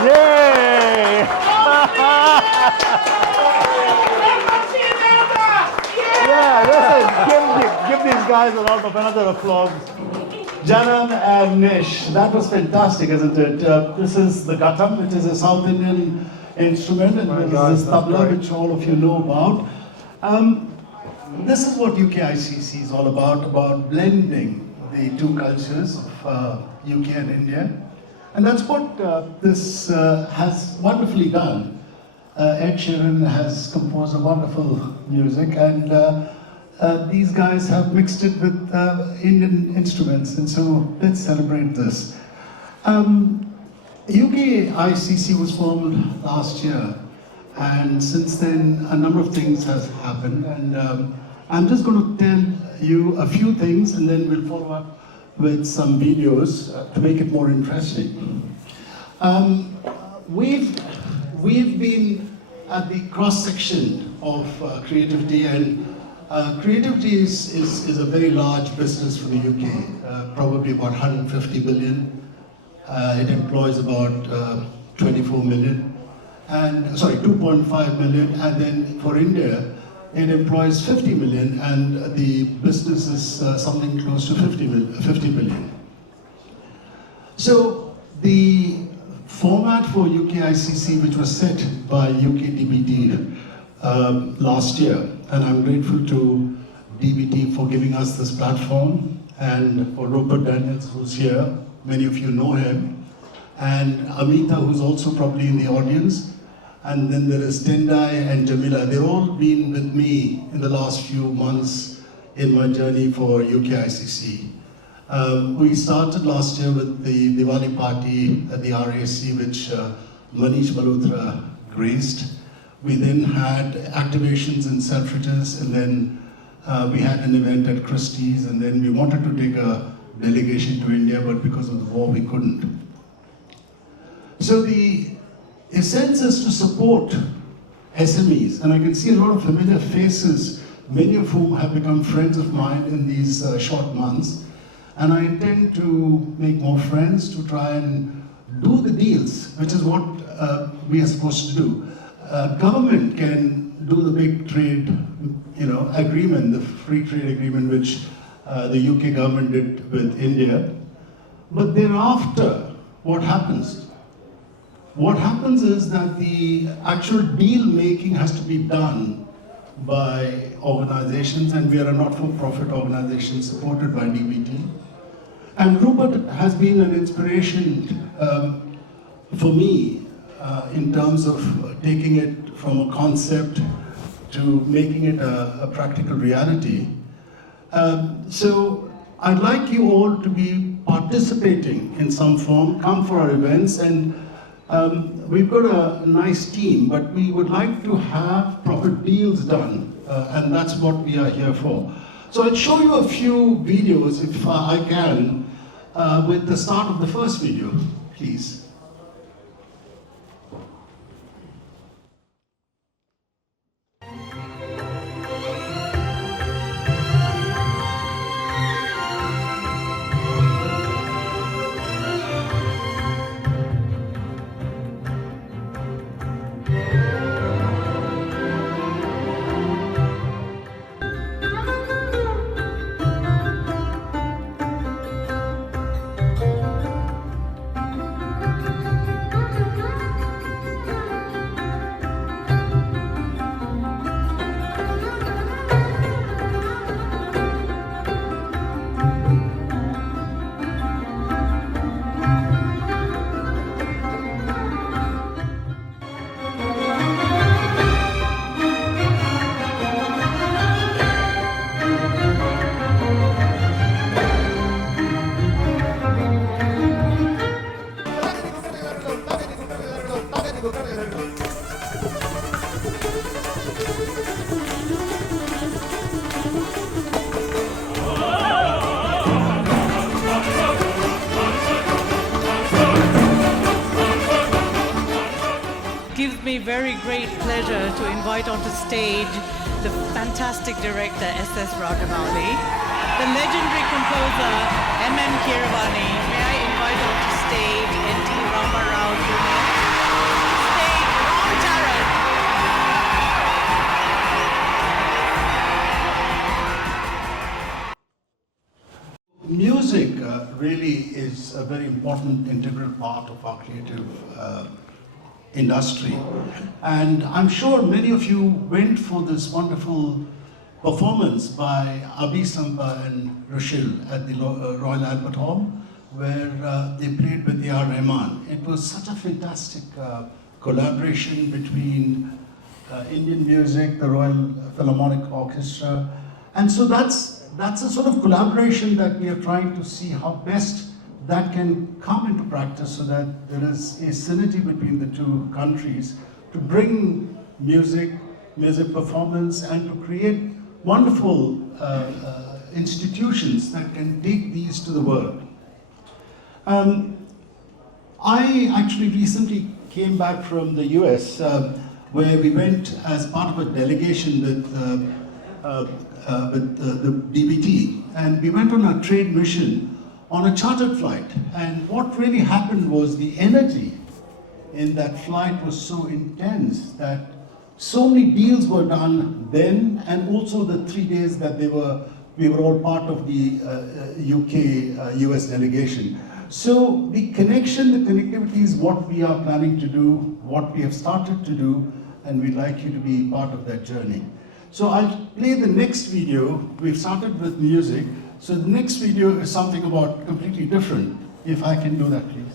Yay! Yeah, listen, give these guys a round of another applause. Janam and Nish, that was fantastic, isn't it? This is the Ghatam, which is a South Indian instrument, and this is this tabla, which all of you know about. This is what UKICC is all about blending the two cultures of UK and India. And that's what this has wonderfully done. Ed Sheeran has composed a wonderful music, and these guys have mixed it with Indian instruments, and so let's celebrate this. UKICC was formed last year, and since then a number of things has happened, and I'm just going to tell you a few things, and then we'll follow up with some videos to make it more interesting. We've been at the cross-section of creativity, and creativity is a very large business for the UK, probably about 150 billion. It employs about 24 million, and sorry, 2.5 million, and then for India, it employs 50 million, and the business is something close to 50 billion. So the format for UKICC, which was set by UKDBT last year, and I'm grateful to DBT for giving us this platform, and for Rupert Daniels, who's here, many of you know him, and Amita, who's also probably in the audience. And then there is Tendai and Jamila. They've all been with me in the last few months in my journey for UKICC. We started last year with the Diwali party at the RAC, which Manish Malhotra graced. We then had activations in Selfridges, and then we had an event at Christie's, and then we wanted to take a delegation to India, but because of the war, we couldn't. So the essence is to support SMEs, and I can see a lot of familiar faces, many of whom have become friends of mine in these short months, and I intend to make more friends to try and do the deals, which is what we are supposed to do. Government can do the big trade, agreement, the free trade agreement, which the UK government did with India, but thereafter, what happens? What happens is that the actual deal making has to be done by organizations, and we are a not-for-profit organization supported by DBT. And Rupert has been an inspiration for me in terms of taking it from a concept to making it a practical reality. So I'd like you all to be participating in some form, come for our events, and we've got a nice team, but we would like to have proper deals done, and that's what we are here for. So I'll show you a few videos, if I can, with the start of the first video, please. gives me very great pleasure to invite onto stage the fantastic director S.S. Rajamouli, the legendary composer M.M. Keeravani. May I invite onto stage N.T. Rama Rao Jr. Stage Ram Charan. Music really is a very important integral part of our creative industry. And I'm sure many of you went for this wonderful performance by Abhi Samba and Rochelle at the Royal Albert Hall, where they played with A.R. Rahman. It was such a fantastic collaboration between Indian music, the Royal Philharmonic Orchestra. And so that's a sort of collaboration that we are trying to see how best that can come into practice so that there is a synergy between the two countries to bring music performance, and to create wonderful institutions that can take these to the world. I actually recently came back from the US where we went as part of a delegation with the DBT, and we went on a trade mission on a chartered flight. And what really happened was the energy in that flight was so intense that so many deals were done then, and also the 3 days that we were all part of the UK-US delegation. So the connection, the connectivity is what we are planning to do, what we have started to do, and we'd like you to be part of that journey. So I'll play the next video. We've started with music. So the next video is something about completely different. If I can do that, please.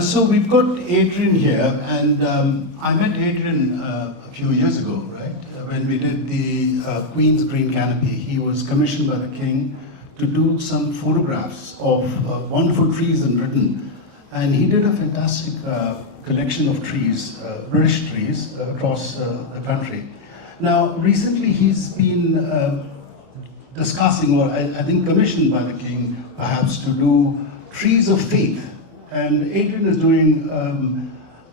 So we've got Adrian here, and I met Adrian a few years ago, right? When we did the Queen's Green Canopy. He was commissioned by the King to do some photographs of wonderful trees in Britain. And he did a fantastic collection of trees, British trees, across the country. Now, recently he's been discussing, or I think commissioned by the King, perhaps, to do trees of faith. And Adrian is doing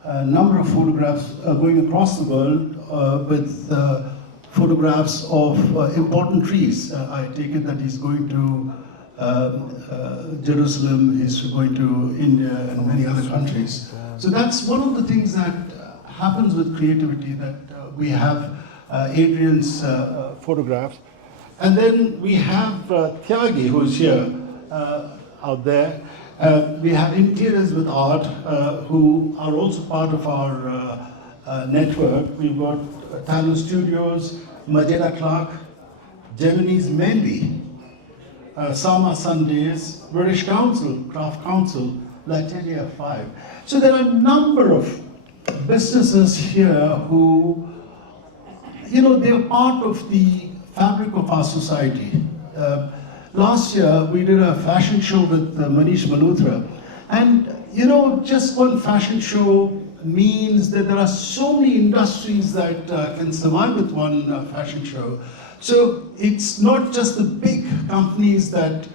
a number of photographs going across the world with photographs of important trees. I take it that he's going to Jerusalem, he's going to India and many other countries. So that's one of the things that happens with creativity, that we have Adrian's photographs. And then we have Tyagi, who's here out there. We have Interiors with Art, who are also part of our network. We've got Tano Studios, Majeda Clark, Gemini's Mendi, Sama Sundays, British Council, Craft Council, Lateria 5. So there are a number of businesses here who, they're part of the fabric of our society. Last year, we did a fashion show with Manish Malhotra. And, just one fashion show means that there are so many industries that can survive with one fashion show. So it's not just the big companies that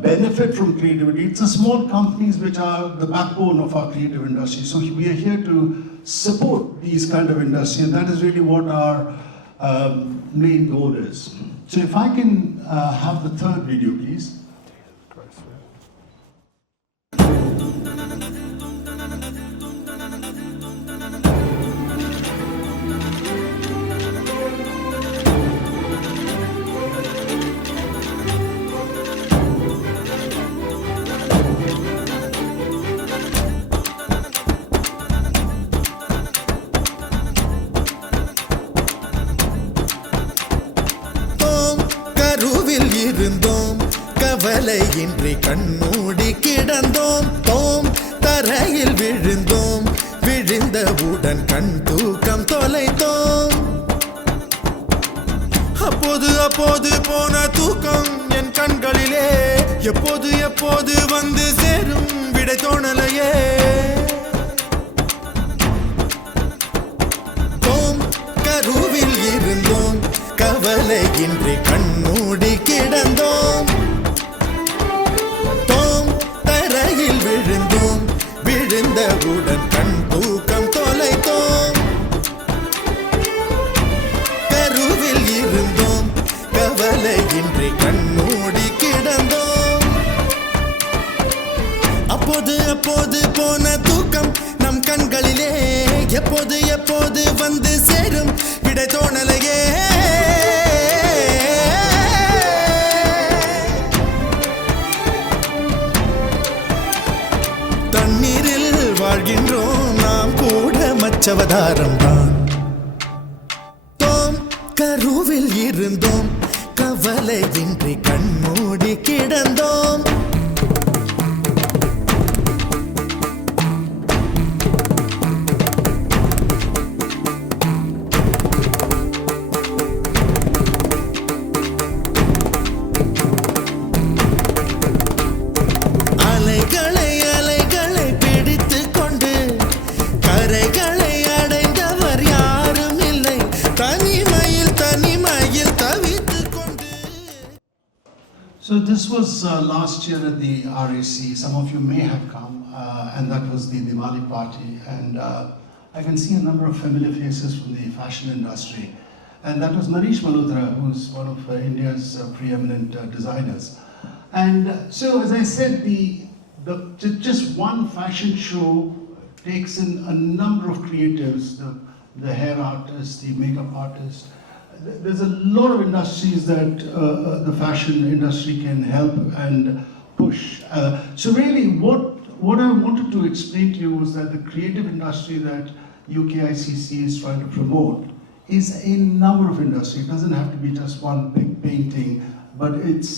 benefit from creativity, it's the small companies which are the backbone of our creative industry. So we are here to support these kind of industry, and that is really what our main goal is. So if I can have the third video, please. கவலையின்றி கண்மூடி கிடந்தோம் தோம் தரையில் விழுந்தோம் விழுந்தவுடன் கண் தூக்கம் தொலைத்தோம் அப்போது அப்போது போன தூக்கம் என் கண்களிலே எப்போது எப்போது வந்து சேரும் விடை தோணலையே தோம் கருவில் இருந்தோம் கவலையின்றி கண்மூடி கிடந்தோம் விழுந்தோம் விழுந்தவுடன் கண் தூக்கம் தொலைத்தோம் கருவில் இருந்தோம் கவலையின்றி கண்மூடி கிடந்தோம் அப்போது அப்போது போன தூக்கம் நம் கண்களிலே எப்போது எப்போது வந்து சேரும் விடை தோணலையே தண்ணீரில் வாழ்கின்றோம் நாம் கூட மச்சவதாரம் தான் தோம் கருவில் இருந்தோம் கவலையின்றி கண்மூடி கிடந்தோம் So this was last year at the RAC. Some of you may have come, and that was the Diwali party. And I can see a number of familiar faces from the fashion industry. And that was Manish Malhotra, who's one of India's preeminent designers. And so, as I said, just one fashion show takes in a number of creatives, the hair artist, the makeup artist. There's a lot of industries that the fashion industry can help and push. So really what I wanted to explain to you was that the creative industry that UKICC is trying to promote is a number of industries. It doesn't have to be just one big painting, but it's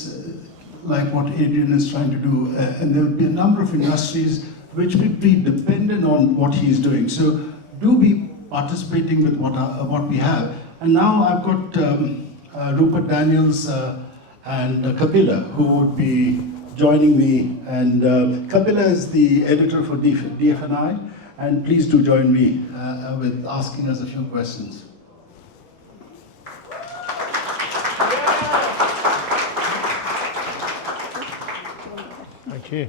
like what Adrian is trying to do. And there will be a number of industries which will be dependent on what he's doing. So do be participating with what we have. And now I've got Rupert Daniels and Kapila, who would be joining me. And Kapila is the editor for DFNI, and please do join me with asking us a few questions. Thank you.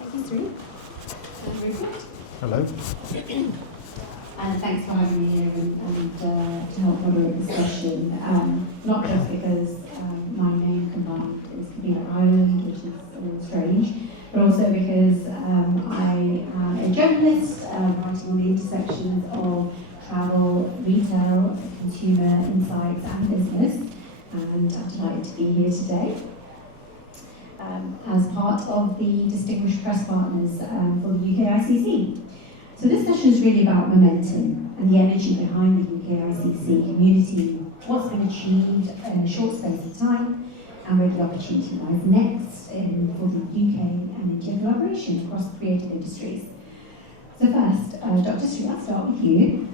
Thank you, Sri. Hello. Thanks for having me here and to help moderate the discussion. Not just because my name combined is Kabila Ireland, which is a little strange, but also because I am a journalist writing on the intersections of travel, retail, consumer insights and business, and I'm delighted to be here today. as part of the Distinguished Press Partners for the UKICC. So this session is really about momentum and the energy behind the UKICC community, what's been achieved in a short space of time, and where the opportunity lies next for the UK and India collaboration across the creative industries. So first, Dr. Sri, I'll start with you.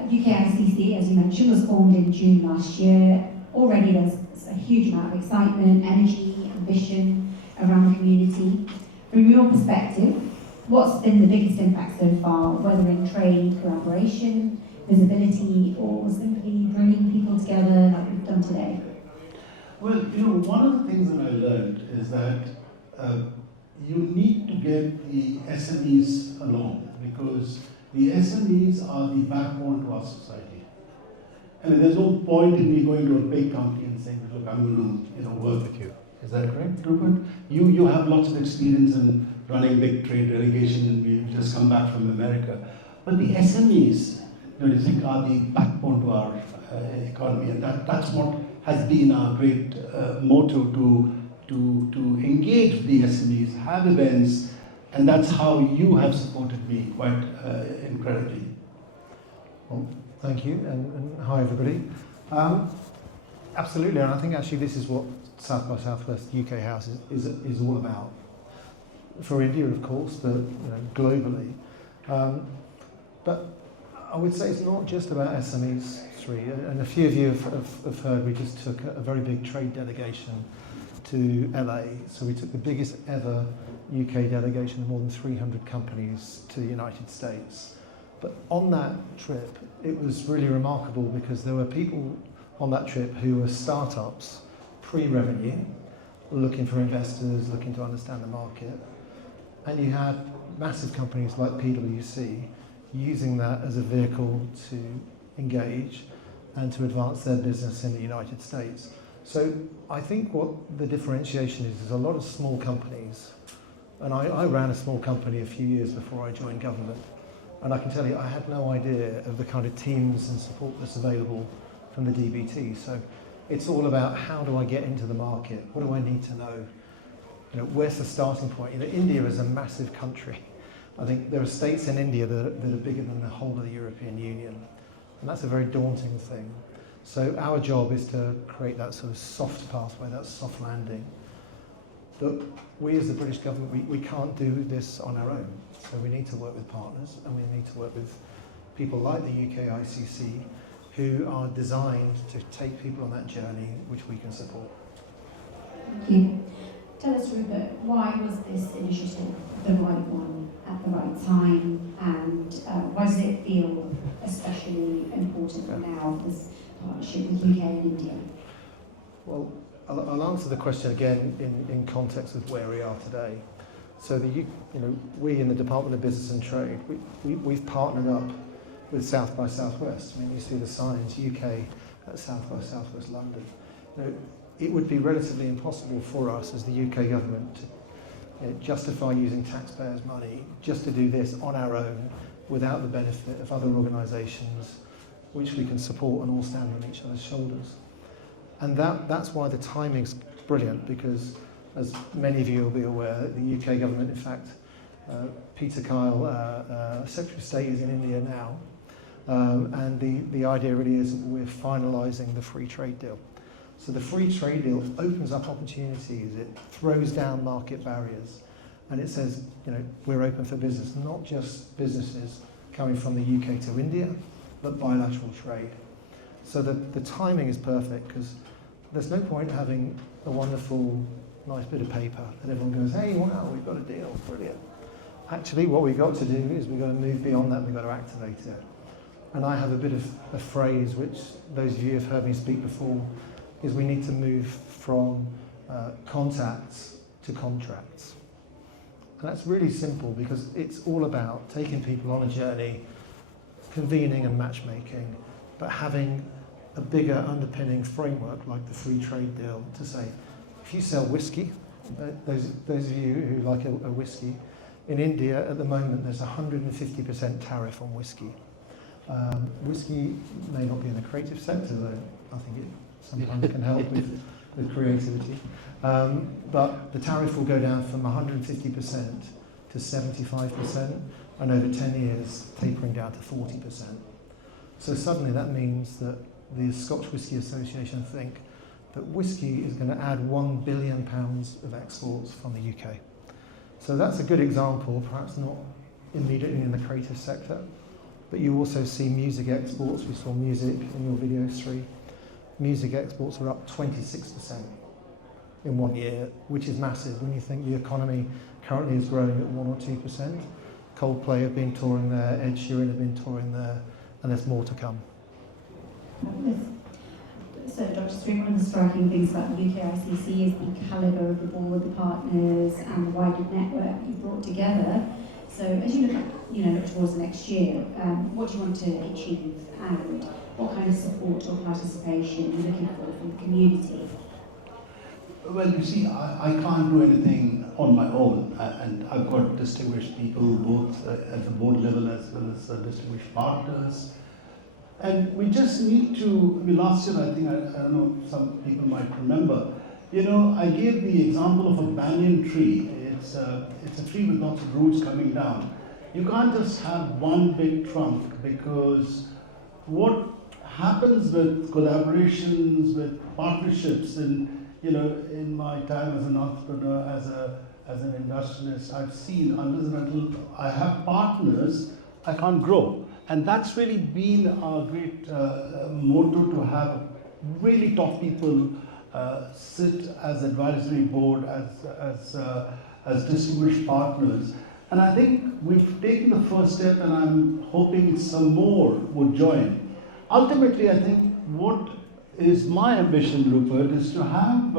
UKICC, as you mentioned, was formed in June last year. Already there's a huge amount of excitement, energy, ambition around the community. From your perspective, what's been the biggest impact so far, whether in trade, collaboration, visibility, or simply bringing people together like we've done today? Well, one of the things that I learned is that you need to get the SMEs along, because the SMEs are the backbone to our society. And there's no point in me going to a big company and saying, look, I'm going to work with you. Is that correct, Rupert? You have lots of experience in running big trade delegation, and we've just come back from America. But the SMEs, I think, are the backbone to our economy, and that's what has been our great motto, to engage the SMEs, have events, and that's how you have supported me quite incredibly. Well, thank you, and hi everybody. Absolutely, and I think actually this is what South by Southwest UK House is all about. For India, of course, but globally. But I would say it's not just about SMEs, Sri, and a few of you have heard we just took a very big trade delegation to LA. So we took the biggest ever UK delegation of more than 300 companies to the United States. But on that trip, it was really remarkable because there were people on that trip who were startups, pre-revenue, looking for investors, looking to understand the market. And you had massive companies like PwC using that as a vehicle to engage and to advance their business in the United States. So I think what the differentiation is a lot of small companies, and I ran a small company a few years before I joined government, and I can tell you I had no idea of the kind of teams and support that's available from the DBT. So it's all about how do I get into the market, what do I need to know, where's the starting point? India is a massive country. I think there are states in India that are bigger than the whole of the European Union, and that's a very daunting thing. So our job is to create that sort of soft pathway, that soft landing. But we as the British government, we can't do this on our own. So we need to work with partners, and we need to work with people like the UKICC who are designed to take people on that journey, which we can support. Thank you. Tell us, Rupert, why was this initiative the right one at the right time, and why does it feel especially important now, this partnership with UK and India? Well, I'll answer the question again in context of where we are today. So we in the Department of Business and Trade, we've partnered up with South by Southwest. I mean, you see the signs, UK at South by Southwest London. It would be relatively impossible for us as the UK government to justify using taxpayers' money just to do this on our own without the benefit of other organisations which we can support and all stand on each other's shoulders. And that's why the timing's brilliant, because as many of you will be aware, the UK government, in fact, Peter Kyle, Secretary of State, is in India now, and the idea really is that we're finalising the free trade deal. So the free trade deal opens up opportunities, it throws down market barriers, and it says, we're open for business, not just businesses coming from the UK to India, but bilateral trade. So the timing is perfect, because there's no point having a wonderful, nice bit of paper that everyone goes, hey, wow, we've got a deal, brilliant. Actually, what we've got to do is we've got to move beyond that, we've got to activate it. And I have a bit of a phrase, which those of you who have heard me speak before, is we need to move from contacts to contracts. And that's really simple, because it's all about taking people on a journey, convening and matchmaking, but having a bigger underpinning framework like the free trade deal to say, if you sell whiskey, those of you who like a whiskey, in India at the moment there's 150% tariff on whiskey. Whiskey may not be in the creative sector, though I think it sometimes can help with with creativity. But the tariff will go down from 150% to 75%, and over 10 years, tapering down to 40%. So suddenly that means that the Scotch Whisky Association think that whisky is going to add £1 billion of exports from the UK. So that's a good example, perhaps not immediately in the creative sector, but you also see music exports. We saw music in your video 3. Music exports are up 26% in 1 year, which is massive when you think the economy currently is growing at 1 or 2%. Coldplay have been touring there, Ed Sheeran have been touring there, and there's more to come. So, Dr. Sri, one of the striking things about the UKICC is the calibre of the board, the partners, and the wider network you brought together. So, as you look towards next year, what do you want to achieve, and what kind of support or participation are you looking for from the community? Well, you see, I can't do anything on my own, and I've got distinguished people both at the board level as well as distinguished partners. And we just need to, last year I think, I don't know, some people might remember, I gave the example of a banyan tree. It's a tree with lots of roots coming down. You can't just have one big trunk, because what happens with collaborations, with partnerships, and in my time as an entrepreneur, as an industrialist, I've seen unless and until I have partners, I can't grow. And that's really been our great motto, to have really top people sit as advisory board, as distinguished partners. And I think we've taken the first step, and I'm hoping some more would join. Ultimately, I think what is my ambition, Rupert, is to have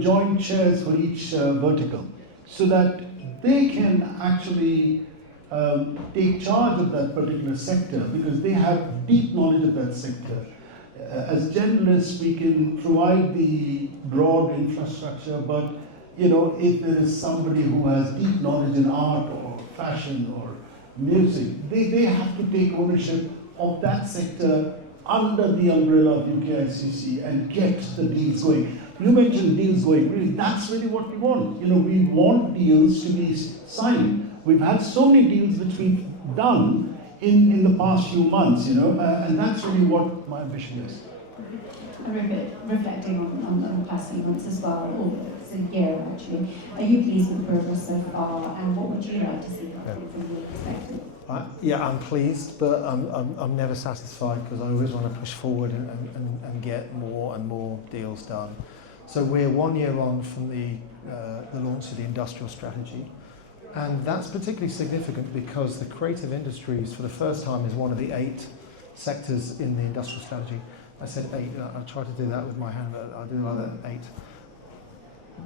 joint chairs for each vertical, so that they can actually take charge of that particular sector, because they have deep knowledge of that sector. As generalists, we can provide the broad infrastructure, but if there is somebody who has deep knowledge in art or fashion or music, they have to take ownership of that sector under the umbrella of UKICC and get the deals going. You mentioned deals going. Really, that's really what we want. We want deals to be signed. We've had so many deals which we've done in the past few months, and that's really what my ambition is. Reflecting on the past few months as well, or it's a year actually, are you pleased with the progress so far, and what would you like to see from your perspective? I'm pleased, but I'm never satisfied, because I always want to push forward and get more and more deals done. So we're 1 year on from the launch of the industrial strategy. And that's particularly significant because the creative industries, for the first time, is one of the 8 sectors in the industrial strategy. I said 8, I tried to do that with my hand, but I'll do another 8.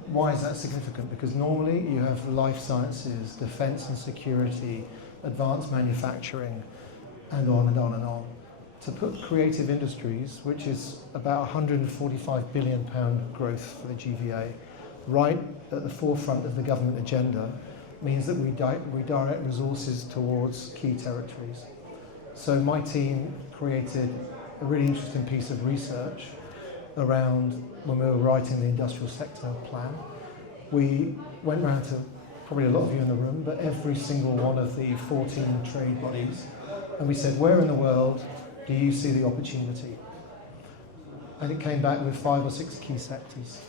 Why is that significant? Because normally you have life sciences, defence and security, advanced manufacturing, and on and on and on. To put creative industries, which is about £145 billion growth for the GVA, right at the forefront of the government agenda, means that we direct resources towards key territories. So my team created a really interesting piece of research around when we were writing the industrial sector plan. We went round to probably a lot of you in the room, but every single one of the 14 trade bodies, and we said, where in the world do you see the opportunity? And it came back with 5 or 6 key sectors.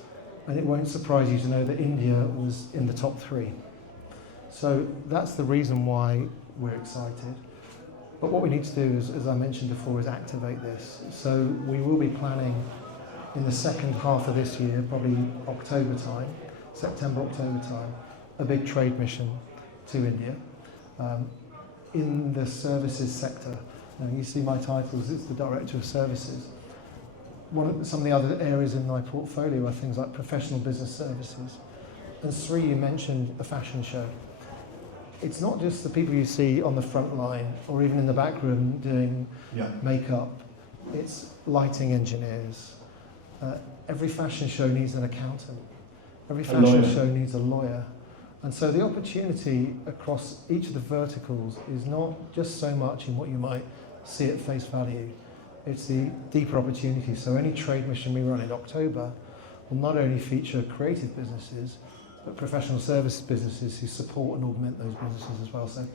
And it won't surprise you to know that India was in the top 3. So that's the reason why we're excited. But what we need to do, is, as I mentioned before, is activate this. So we will be planning in the second half of this year, probably October time, September, October time, a big trade mission to India in the services sector. You see my titles, it's the Director of Services. Some of the other areas in my portfolio are things like professional business services. And Sri, you mentioned a fashion show. It's not just the people you see on the front line or even in the back room doing makeup. It's lighting engineers. Every fashion show needs an accountant. Every fashion show needs a lawyer. And so the opportunity across each of the verticals is not just so much in what you might see at face value. It's the deeper opportunity. So any trade mission we run in October will not only feature creative businesses, but professional services businesses who support and augment those businesses as well. So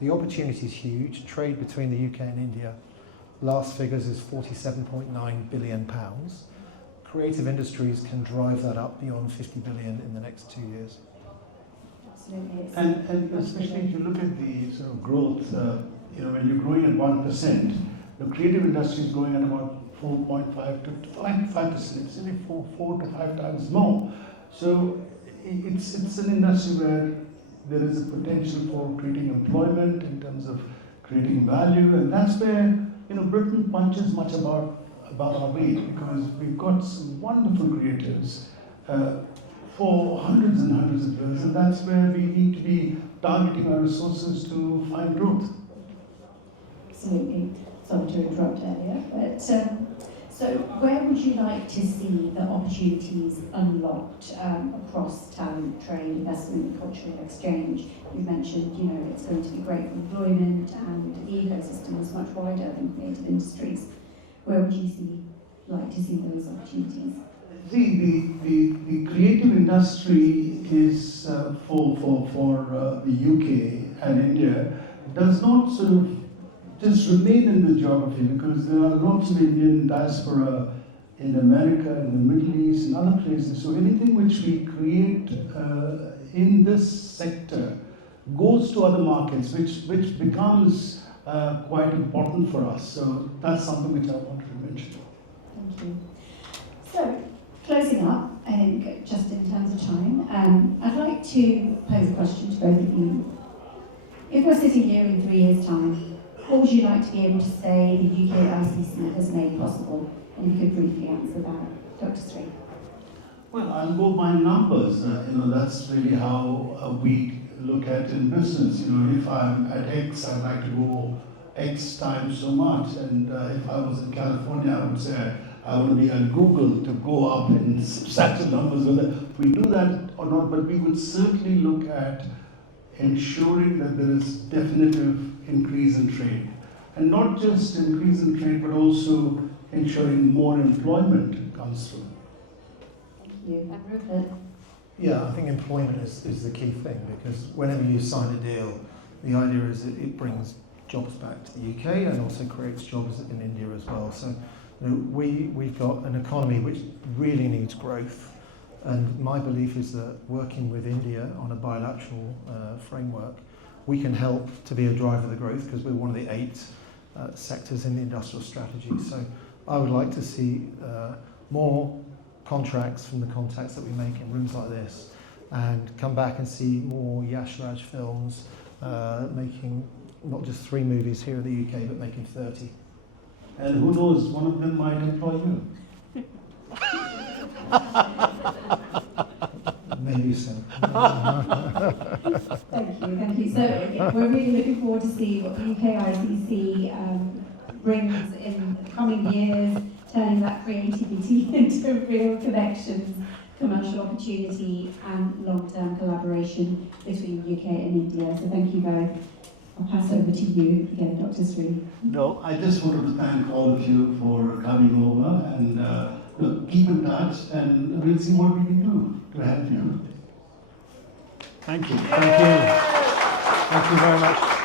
the opportunity is huge. Trade between the UK and India, last figures is £47.9 billion. Creative industries can drive that up beyond 50 billion in the next 2 years. Absolutely. And especially if you look at the sort of growth, when you're growing at 1%, the creative industry is growing at about 4.5 to 5%. It's only 4 to 5 times more. So it's an industry where there is a potential for creating employment in terms of creating value, and that's where Britain punches much above our weight, because we've got some wonderful creatives for hundreds and hundreds of years, and that's where we need to be targeting our resources to find growth. Absolutely. Sorry to interrupt earlier, but so where would you like to see the opportunities unlocked across talent, trade, investment, cultural exchange? You mentioned, it's going to be great for employment, and the ecosystem is much wider than creative industries. Where would you like to see those opportunities? The creative industry is for the UK and India does not sort of just remain in the geography, because there are lots of Indian diaspora in America, in the Middle East, and other places. So anything which we create in this sector goes to other markets, which becomes quite important for us. So that's something which I wanted to mention. Thank you. So, closing up, I think just in terms of time, I'd like to pose a question to both of you. If we're sitting here in 3 years' time, what would you like to be able to say the UKICC has made possible? And you could briefly answer that, Dr. Sri. Well, I'll go by numbers. That's really how we look at in business. If I'm at X, I'd like to go X times so much. And if I was in California, I would say I want to be at Google to go up in substantial numbers. Whether we do that or not, but we would certainly look at ensuring that there is definitive increase in trade. And not just increase in trade, but also ensuring more employment comes through. Thank you. And Rupert? Yeah, I think employment is the key thing, because whenever you sign a deal, the idea is that it brings jobs back to the UK and also creates jobs in India as well. So we've got an economy which really needs growth. And my belief is that working with India on a bilateral framework, we can help to be a driver of the growth, because we're one of the 8 sectors in the industrial strategy. So I would like to see more contracts from the contacts that we make in rooms like this, and come back and see more Yash Raj films, making not just 3 movies here in the UK, but making 30. And who knows, one of them might employ you. Maybe so. Thank you. So we're really looking forward to see what the UKICC brings in the coming years, turning that creativity into real connections, commercial opportunity, and long-term collaboration between UK and India. So thank you both. I'll pass over to you again, Dr. Sri. No, I just wanted to thank all of you for coming over, and look, keep in touch, and we'll see what we can do to help you. Thank you. Thank you. Thank you very much.